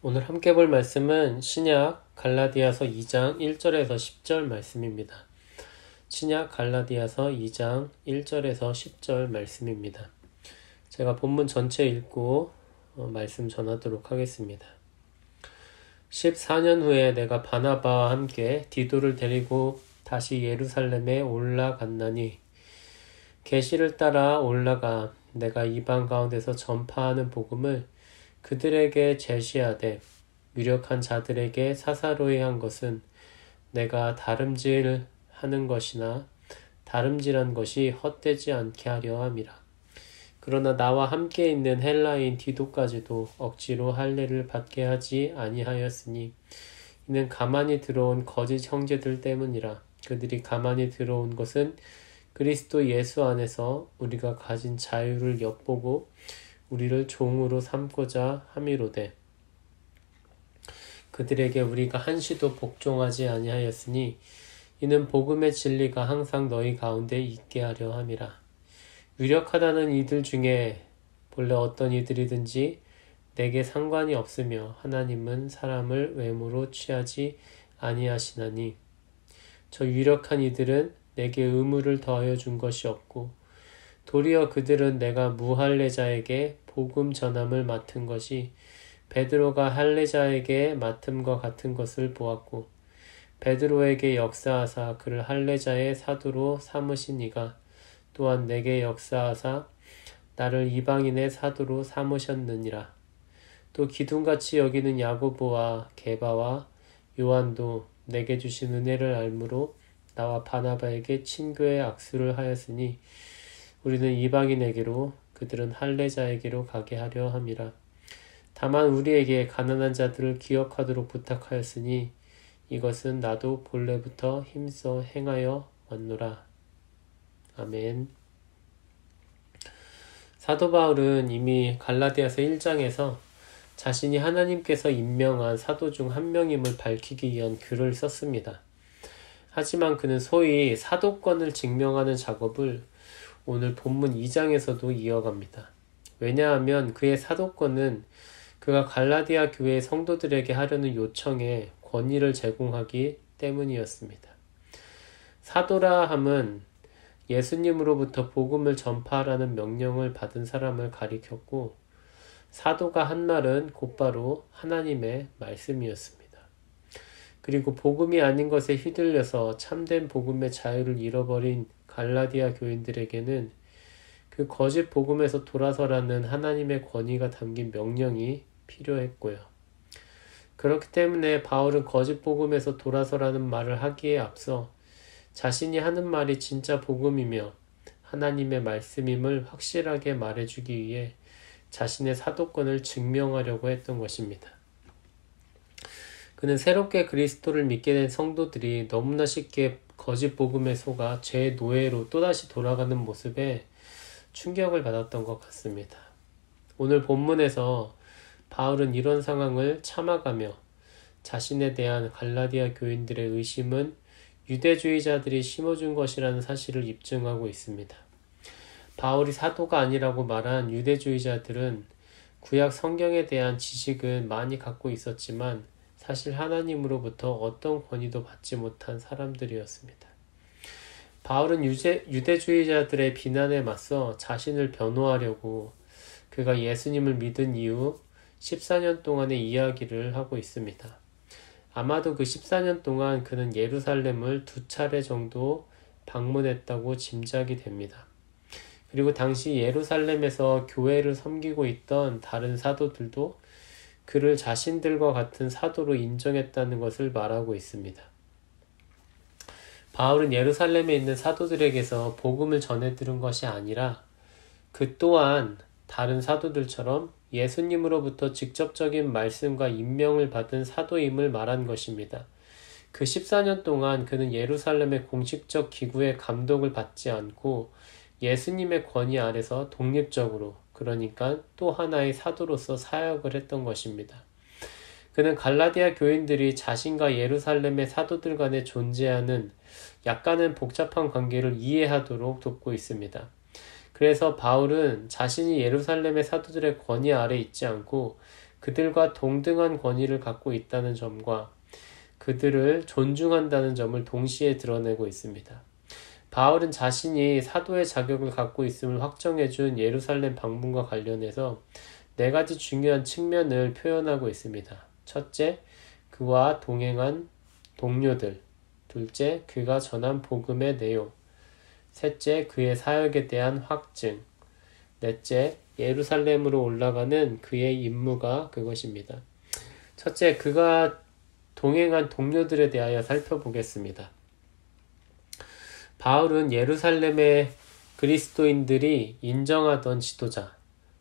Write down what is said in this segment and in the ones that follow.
오늘 함께 볼 말씀은 신약 갈라디아서 2장 1절에서 10절 말씀입니다. 신약 갈라디아서 2장 1절에서 10절 말씀입니다. 제가 본문 전체 읽고 말씀 전하도록 하겠습니다. 14년 후에 내가 바나바와 함께 디도를 데리고 다시 예루살렘에 올라갔나니 계시를 따라 올라가 내가 이방 가운데서 전파하는 복음을 그들에게 제시하되 유력한 자들에게 사사로이 한 것은 내가 다름질하는 것이나 다름질한 것이 헛되지 않게 하려 함이라. 그러나 나와 함께 있는 헬라인 디도까지도 억지로 할례를 받게 하지 아니하였으니 이는 가만히 들어온 거짓 형제들 때문이라. 그들이 가만히 들어온 것은 그리스도 예수 안에서 우리가 가진 자유를 엿보고 우리를 종으로 삼고자 함이로되 그들에게 우리가 한시도 복종하지 아니하였으니 이는 복음의 진리가 항상 너희 가운데 있게 하려 함이라. 유력하다는 이들 중에 본래 어떤 이들이든지 내게 상관이 없으며 하나님은 사람을 외모로 취하지 아니하시나니 저 유력한 이들은 내게 의무를 더하여 준 것이 없고 도리어 그들은 내가 무할례자에게 복음 전함을 맡은 것이 베드로가 할례자에게 맡음과 같은 것을 보았고 베드로에게 역사하사 그를 할례자의 사도로 삼으신 이가 또한 내게 역사하사 나를 이방인의 사도로 삼으셨느니라. 또 기둥같이 여기는 야고보와 게바와 요한도 내게 주신 은혜를 알므로 나와 바나바에게 친교의 악수를 하였으니 우리는 이방인에게로 그들은 할례자에게로 가게 하려 함이라. 다만 우리에게 가난한 자들을 기억하도록 부탁하였으니 이것은 나도 본래부터 힘써 행하여 왔노라. 아멘. 사도 바울은 이미 갈라디아서 1장에서 자신이 하나님께서 임명한 사도 중 한 명임을 밝히기 위한 글을 썼습니다. 하지만 그는 소위 사도권을 증명하는 작업을 오늘 본문 2장에서도 이어갑니다. 왜냐하면 그의 사도권은 그가 갈라디아 교회의 성도들에게 하려는 요청에 권위를 제공하기 때문이었습니다. 사도라 함은 예수님으로부터 복음을 전파하라는 명령을 받은 사람을 가리켰고 사도가 한 말은 곧바로 하나님의 말씀이었습니다. 그리고 복음이 아닌 것에 휘둘려서 참된 복음의 자유를 잃어버린 갈라디아 교인들에게는 그 거짓 복음에서 돌아서라는 하나님의 권위가 담긴 명령이 필요했고요. 그렇기 때문에 바울은 거짓 복음에서 돌아서라는 말을 하기에 앞서 자신이 하는 말이 진짜 복음이며 하나님의 말씀임을 확실하게 말해주기 위해 자신의 사도권을 증명하려고 했던 것입니다. 그는 새롭게 그리스도를 믿게 된 성도들이 너무나 쉽게 거짓 복음에 속아 죄의 노예로 또다시 돌아가는 모습에 충격을 받았던 것 같습니다. 오늘 본문에서 바울은 이런 상황을 참아가며 자신에 대한 갈라디아 교인들의 의심은 유대주의자들이 심어준 것이라는 사실을 입증하고 있습니다. 바울이 사도가 아니라고 말한 유대주의자들은 구약 성경에 대한 지식은 많이 갖고 있었지만 사실 하나님으로부터 어떤 권위도 받지 못한 사람들이었습니다. 바울은 유대주의자들의 비난에 맞서 자신을 변호하려고 그가 예수님을 믿은 이후 14년 동안의 이야기를 하고 있습니다. 아마도 그 14년 동안 그는 예루살렘을 2차례 정도 방문했다고 짐작이 됩니다. 그리고 당시 예루살렘에서 교회를 섬기고 있던 다른 사도들도 그를 자신들과 같은 사도로 인정했다는 것을 말하고 있습니다. 바울은 예루살렘에 있는 사도들에게서 복음을 전해 들은 것이 아니라 그 또한 다른 사도들처럼 예수님으로부터 직접적인 말씀과 임명을 받은 사도임을 말한 것입니다. 그 14년 동안 그는 예루살렘의 공식적 기구의 감독을 받지 않고 예수님의 권위 아래서 독립적으로, 그러니까 또 하나의 사도로서 사역을 했던 것입니다. 그는 갈라디아 교인들이 자신과 예루살렘의 사도들 간에 존재하는 약간은 복잡한 관계를 이해하도록 돕고 있습니다. 그래서 바울은 자신이 예루살렘의 사도들의 권위 아래 있지 않고 그들과 동등한 권위를 갖고 있다는 점과 그들을 존중한다는 점을 동시에 드러내고 있습니다. 바울은 자신이 사도의 자격을 갖고 있음을 확정해준 예루살렘 방문과 관련해서 네 가지 중요한 측면을 표현하고 있습니다. 첫째, 그와 동행한 동료들. 둘째, 그가 전한 복음의 내용. 셋째, 그의 사역에 대한 확증. 넷째, 예루살렘으로 올라가는 그의 임무가 그것입니다. 첫째, 그가 동행한 동료들에 대하여 살펴보겠습니다. 바울은 예루살렘의 그리스도인들이 인정하던 지도자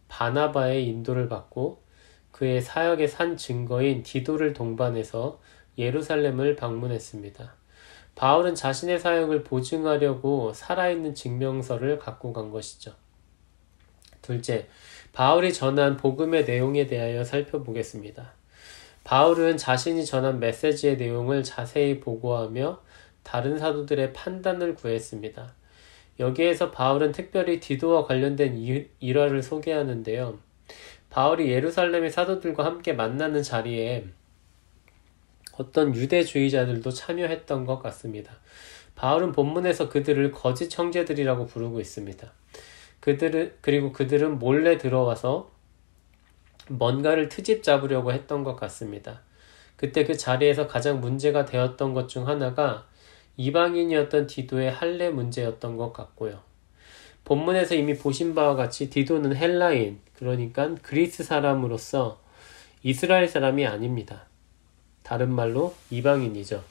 바나바의 인도를 받고 그의 사역의 산 증거인 디도를 동반해서 예루살렘을 방문했습니다. 바울은 자신의 사역을 보증하려고 살아있는 증명서를 갖고 간 것이죠. 둘째, 바울이 전한 복음의 내용에 대하여 살펴보겠습니다. 바울은 자신이 전한 메시지의 내용을 자세히 보고하며 다른 사도들의 판단을 구했습니다. 여기에서 바울은 특별히 디도와 관련된 일화를 소개하는데요. 바울이 예루살렘의 사도들과 함께 만나는 자리에 어떤 유대주의자들도 참여했던 것 같습니다. 바울은 본문에서 그들을 거짓 형제들이라고 부르고 있습니다. 그리고 그들은 몰래 들어와서 뭔가를 트집 잡으려고 했던 것 같습니다. 그때 그 자리에서 가장 문제가 되었던 것 중 하나가 이방인이었던 디도의 할례 문제였던 것 같고요. 본문에서 이미 보신 바와 같이 디도는 헬라인, 그러니까 그리스 사람으로서 이스라엘 사람이 아닙니다. 다른 말로 이방인이죠.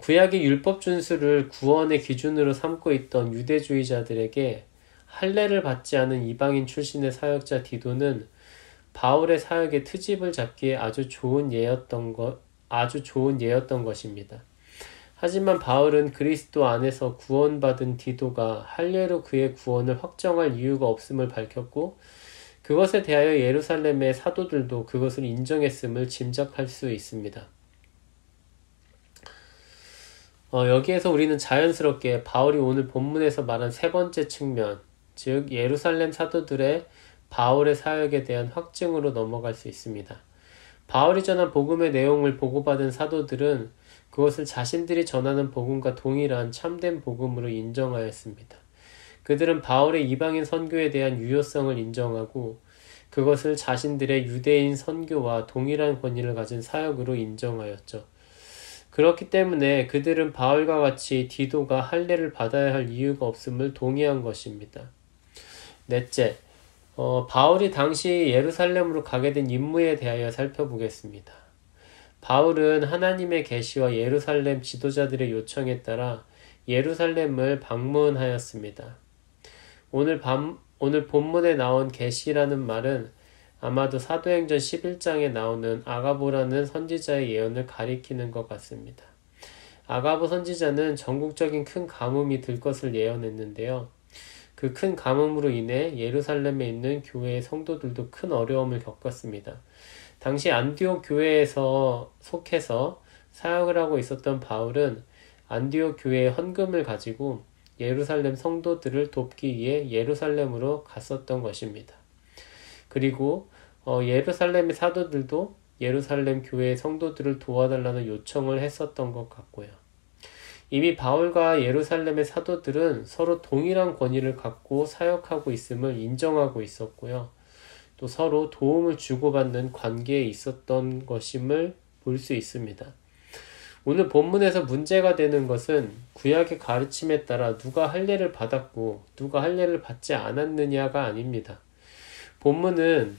구약의 율법 준수를 구원의 기준으로 삼고 있던 유대주의자들에게 할례를 받지 않은 이방인 출신의 사역자 디도는 바울의 사역의 트집을 잡기에 아주 좋은 예였던 것입니다. 하지만 바울은 그리스도 안에서 구원받은 디도가 할례로 그의 구원을 확정할 이유가 없음을 밝혔고 그것에 대하여 예루살렘의 사도들도 그것을 인정했음을 짐작할 수 있습니다. 여기에서 우리는 자연스럽게 바울이 오늘 본문에서 말한 세 번째 측면, 즉 예루살렘 사도들의 바울의 사역에 대한 확증으로 넘어갈 수 있습니다. 바울이 전한 복음의 내용을 보고받은 사도들은 그것을 자신들이 전하는 복음과 동일한 참된 복음으로 인정하였습니다. 그들은 바울의 이방인 선교에 대한 유효성을 인정하고 그것을 자신들의 유대인 선교와 동일한 권위를 가진 사역으로 인정하였죠. 그렇기 때문에 그들은 바울과 같이 디도가 할례를 받아야 할 이유가 없음을 동의한 것입니다. 넷째, 바울이 당시 예루살렘으로 가게 된 임무에 대하여 살펴보겠습니다. 바울은 하나님의 계시와 예루살렘 지도자들의 요청에 따라 예루살렘을 방문하였습니다. 오늘 본문에 나온 계시라는 말은 아마도 사도행전 11장에 나오는 아가보라는 선지자의 예언을 가리키는 것 같습니다. 아가보 선지자는 전국적인 큰 가뭄이 들 것을 예언했는데요. 그 큰 가뭄으로 인해 예루살렘에 있는 교회의 성도들도 큰 어려움을 겪었습니다. 당시 안디옥 교회에서 속해서 사역을 하고 있었던 바울은 안디옥 교회의 헌금을 가지고 예루살렘 성도들을 돕기 위해 예루살렘으로 갔었던 것입니다. 그리고 예루살렘의 사도들도 예루살렘 교회의 성도들을 도와달라는 요청을 했었던 것 같고요. 이미 바울과 예루살렘의 사도들은 서로 동일한 권위를 갖고 사역하고 있음을 인정하고 있었고요. 또 서로 도움을 주고받는 관계에 있었던 것임을 볼 수 있습니다. 오늘 본문에서 문제가 되는 것은 구약의 가르침에 따라 누가 할례를 받았고 누가 할례를 받지 않았느냐가 아닙니다. 본문은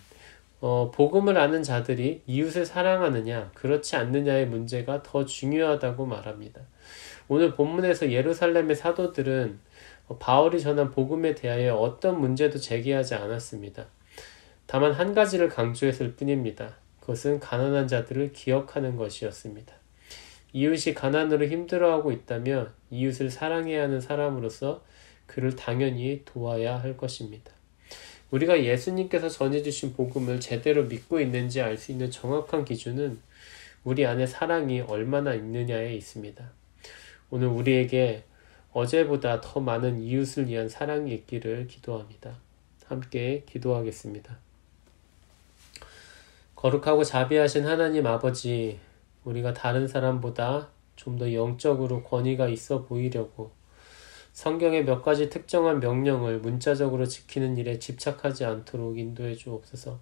복음을 아는 자들이 이웃을 사랑하느냐 그렇지 않느냐의 문제가 더 중요하다고 말합니다. 오늘 본문에서 예루살렘의 사도들은 바울이 전한 복음에 대하여 어떤 문제도 제기하지 않았습니다. 다만 한 가지를 강조했을 뿐입니다. 그것은 가난한 자들을 기억하는 것이었습니다. 이웃이 가난으로 힘들어하고 있다면 이웃을 사랑해야 하는 사람으로서 그를 당연히 도와야 할 것입니다. 우리가 예수님께서 전해주신 복음을 제대로 믿고 있는지 알 수 있는 정확한 기준은 우리 안에 사랑이 얼마나 있느냐에 있습니다. 오늘 우리에게 어제보다 더 많은 이웃을 위한 사랑이 있기를 기도합니다. 함께 기도하겠습니다. 거룩하고 자비하신 하나님 아버지, 우리가 다른 사람보다 좀 더 영적으로 권위가 있어 보이려고 성경의 몇 가지 특정한 명령을 문자적으로 지키는 일에 집착하지 않도록 인도해 주옵소서.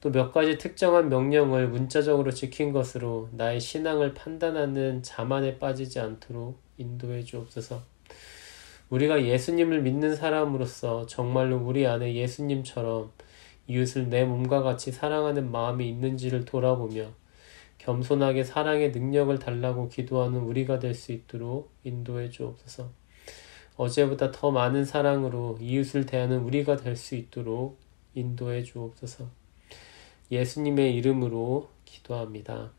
또 몇 가지 특정한 명령을 문자적으로 지킨 것으로 나의 신앙을 판단하는 자만에 빠지지 않도록 인도해 주옵소서. 우리가 예수님을 믿는 사람으로서 정말로 우리 안에 예수님처럼 이웃을 내 몸과 같이 사랑하는 마음이 있는지를 돌아보며 겸손하게 사랑의 능력을 달라고 기도하는 우리가 될 수 있도록 인도해 주옵소서. 어제보다 더 많은 사랑으로 이웃을 대하는 우리가 될 수 있도록 인도해 주옵소서. 예수님의 이름으로 기도합니다.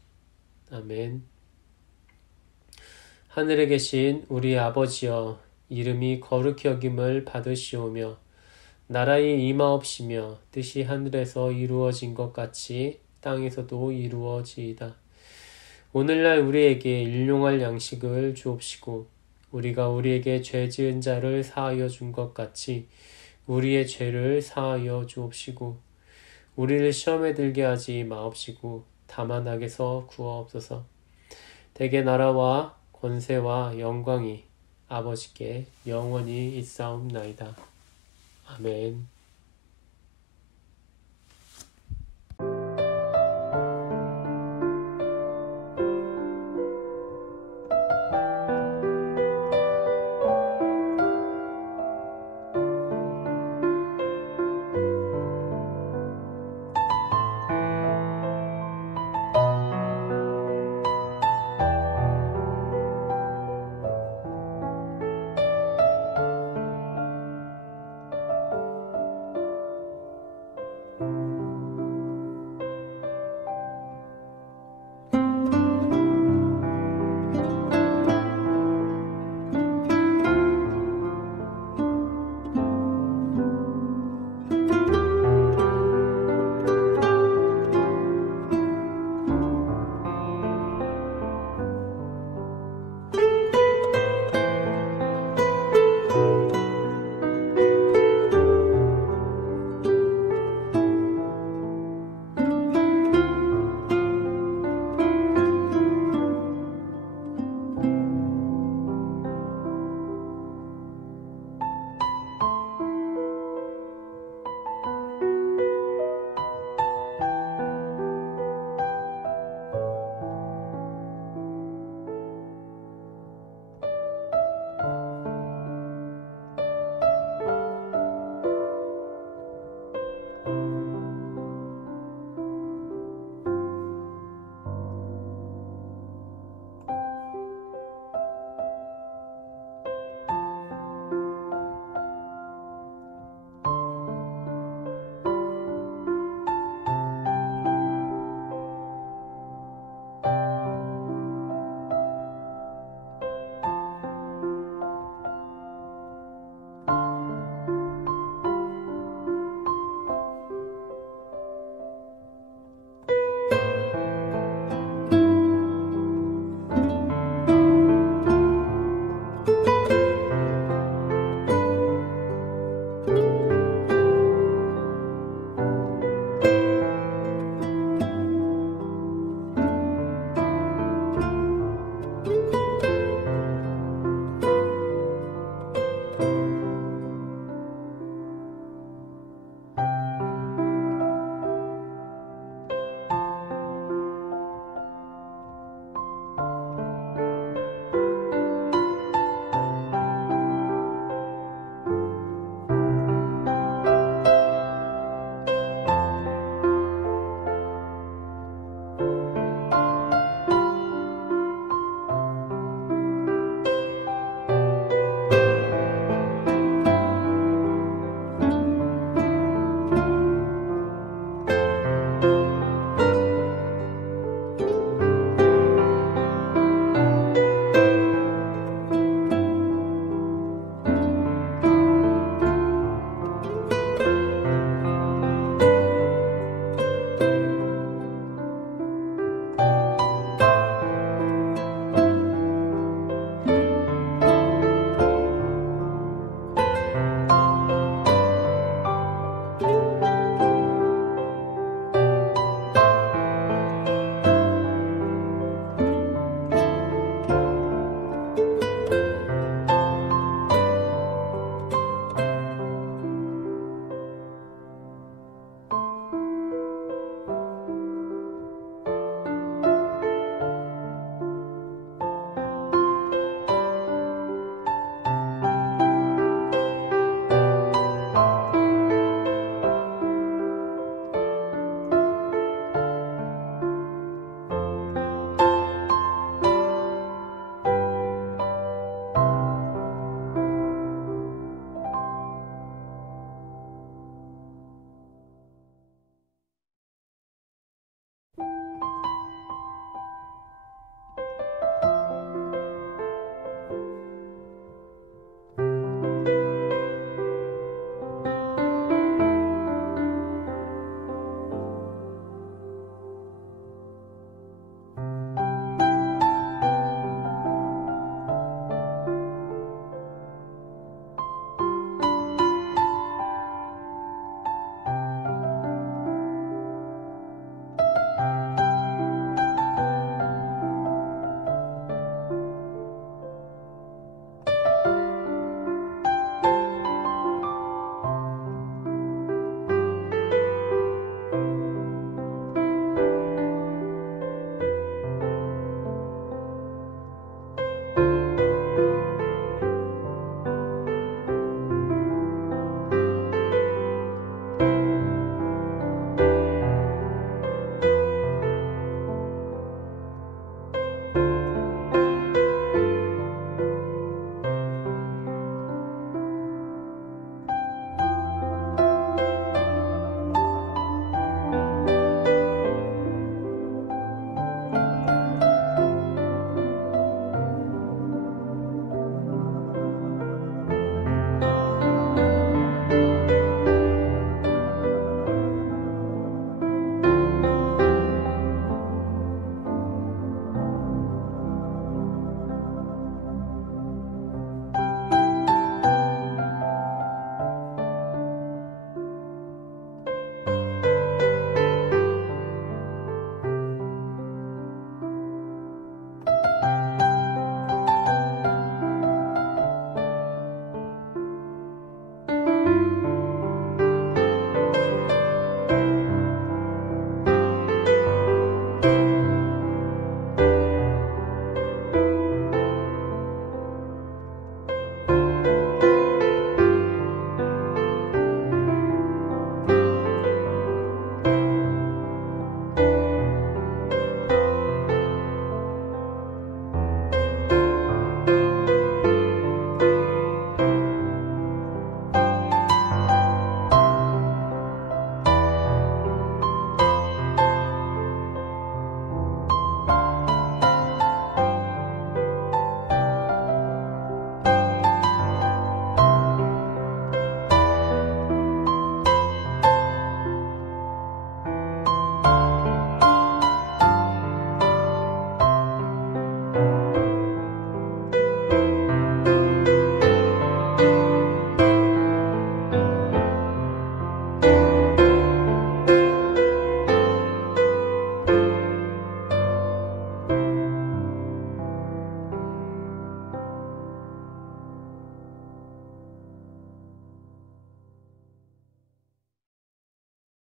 아멘. 하늘에 계신 우리 아버지여, 이름이 거룩히 여김을 받으시오며 나라의 임하옵시며 뜻이 하늘에서 이루어진 것 같이 땅에서도 이루어지이다. 오늘날 우리에게 일용할 양식을 주옵시고 우리가 우리에게 죄 지은 자를 사하여 준 것 같이 우리의 죄를 사하여 주옵시고 우리를 시험에 들게 하지 마옵시고 다만 악에서 구하옵소서. 대개 나라와 권세와 영광이 아버지께 영원히 있사옵나이다. 아멘.